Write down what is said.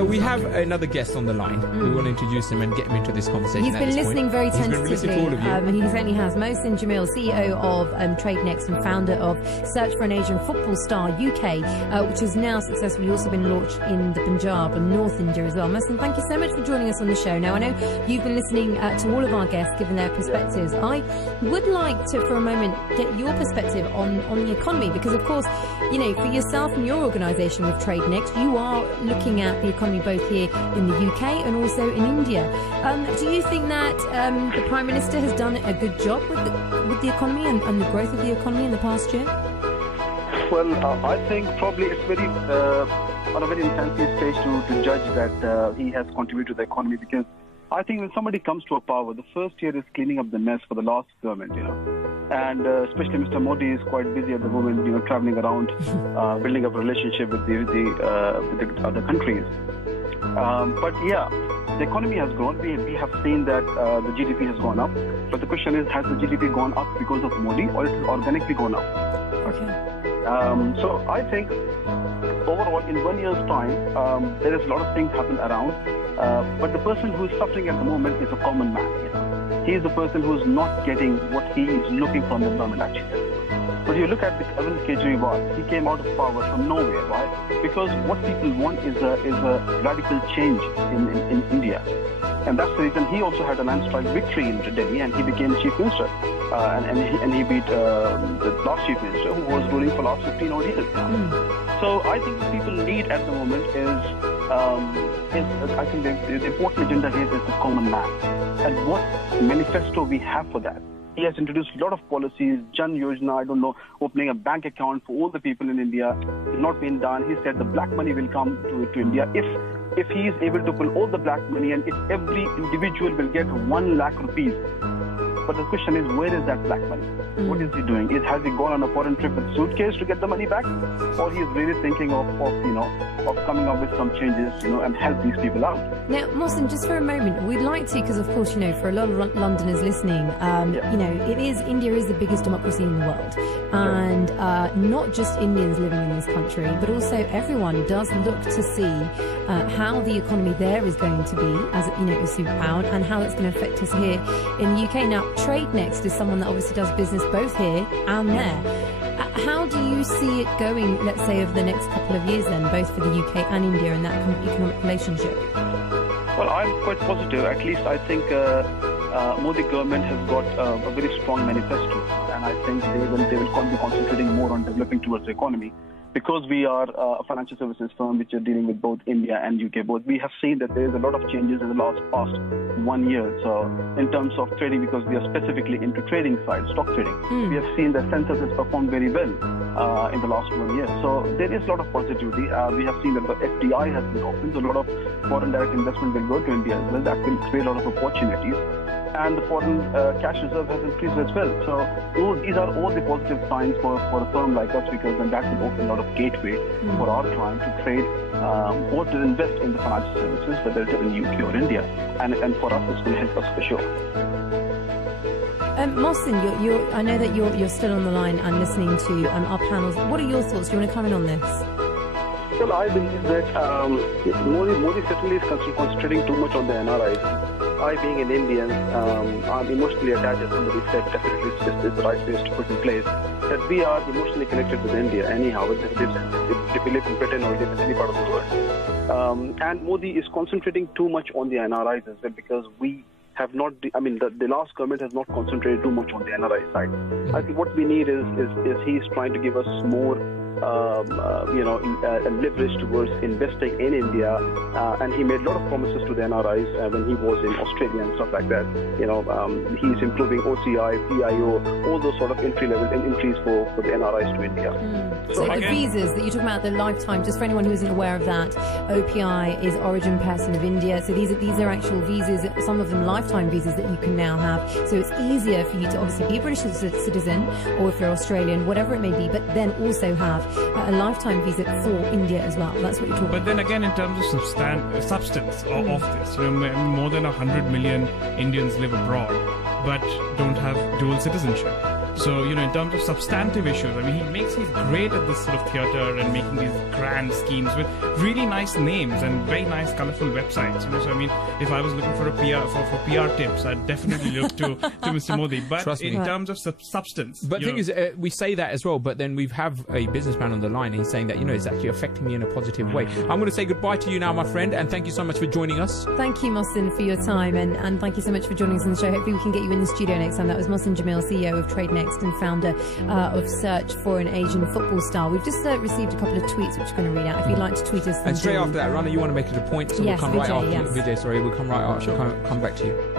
So we have another guest on the line. We want to introduce him and get him into this conversation. He's been listening very tentatively. He's been listening to all of you. And he certainly has. Mohsin Jameel, CEO of TradeNext and founder of Search for an Asian Football Star UK, which has now successfully also been launched in the Punjab and North India as well. Mohsin, thank you so much for joining us on the show. Now, I know you've been listening to all of our guests, given their perspectives. I would like to, for a moment, get your perspective on the economy, because, of course, you know, for yourself and your organisation with TradeNext, you are looking at the economy both here in the UK and also in India. Do you think that the Prime Minister has done a good job with the economy and the growth of the economy in the past year? Well, I think probably it's very on a very infancy stage to judge that he has contributed to the economy, because I think when somebody comes to a power, the first year is cleaning up the mess for the last government, you know. And especially Mr. Modi is quite busy at the moment, you know, traveling around, building up a relationship with the other countries. But yeah, the economy has grown. We have seen that the GDP has gone up. But the question is, has the GDP gone up because of Modi, or it has organically gone up? Okay. So I think overall, in 1 year's time, there is a lot of things happen around. But the person who is suffering at the moment is a common man. You know? He is the person who is not getting what he is looking from the government, actually. But you look at the Arvind Kejriwal, he came out of power from nowhere, right? Because what people want is a radical change in India. And that's the reason he also had a landslide victory in Delhi, and he became chief minister. And he beat the last chief minister, who was ruling for last 15 odd years now. So I think what people need at the moment is I think the important agenda here is the common man. And what manifesto we have for that. He has introduced a lot of policies, Jan Yojana, I don't know, opening a bank account for all the people in India. It's not been done. He said the black money will come to India if he is able to pull all the black money, and if every individual will get 1 lakh rupees. But the question is, where is that black money? What is he doing? Has he gone on a foreign trip with a suitcase to get the money back? Or he is really thinking of coming up with some changes, you know, and help these people out? Now, Mohsin, just for a moment, we'd like to, because of course, you know, for a lot of Londoners listening, you know, India is the biggest democracy in the world. And not just Indians living in this country, but also everyone does look to see how the economy there is going to be as, you know, a superpower, and how it's going to affect us here in the UK. Now, TradeNext is someone that obviously does business both here and there. How do you see it going, let's say, over the next couple of years then, both for the UK and India and that economic relationship? Well, I'm quite positive. At least I think Modi government has got a very strong manifesto, and I think they will be concentrating more on developing towards the economy. Because we are a financial services firm which are dealing with both India and UK both, we have seen that there is a lot of changes in the past 1 year. So in terms of trading, because we are specifically into trading side, stock trading, we have seen that census has performed very well in the last 1 year. So there is a lot of positivity. We have seen that the FDI has been opened, so a lot of foreign direct investment will go to India as well. That will create a lot of opportunities. And the foreign cash reserve has increased as well. So these are all the positive signs for a firm like us, because then that will open a lot of gateway for our client to trade or to invest in the financial services, whether it's in UK or India. And for us, it's going to help us for sure. Mohsin, I know that you're still on the line and listening to our panels. What are your thoughts? Do you want to comment on this? Well, I believe that Modi certainly is concentrating too much on the NRIs. I, being an Indian, I'm emotionally attached, as somebody said, definitely it's the right place to put in place. That we are emotionally connected with India anyhow, if we live in Britain or live in any part of the world. And Modi is concentrating too much on the NRIs as well, because we have not, the last government has not concentrated too much on the NRI side. I think what we need is he's trying to give us more leverage towards investing in India, and he made a lot of promises to the NRIs when he was in Australia and stuff like that. He's improving OCI, PIO, all those sort of entry-level entries for the NRIs to India. So the visas that you're talking about, the lifetime, just for anyone who isn't aware of that, OPI is Origin Person of India. So these are actual visas, some of them lifetime visas that you can now have. So it's easier for you to obviously be a British citizen, or if you're Australian, whatever it may be, but then also have a lifetime visa for India as well. That's what you're talking about. But then again, in terms of substance of this, more than 100 million Indians live abroad but don't have dual citizenship. So, you know, in terms of substantive issues, I mean, he's great at this sort of theatre and making these grand schemes with really nice names and very nice, colourful websites. You know, so I mean, if I was looking for a PR for PR tips, I'd definitely look to Mr. Modi. But Trust me. in terms of substance, But the thing is, we say that as well, but then we have a businessman on the line, and he's saying that, you know, it's actually affecting me in a positive way. I'm going to say goodbye to you now, my friend, and thank you so much for joining us. Thank you, Mohsin, for your time, and thank you so much for joining us on the show. Hopefully we can get you in the studio next time. That was Mohsin Jameel, CEO of Trade Next and founder of Search for an Asian Football Star. We've just received a couple of tweets which we're going to read out. If you'd like to tweet us. And straight after that, Rana, you want to make it a point, so Yes, we'll come right Vijay, after. yes. Vijay, sorry, we'll come right after. Come back to you.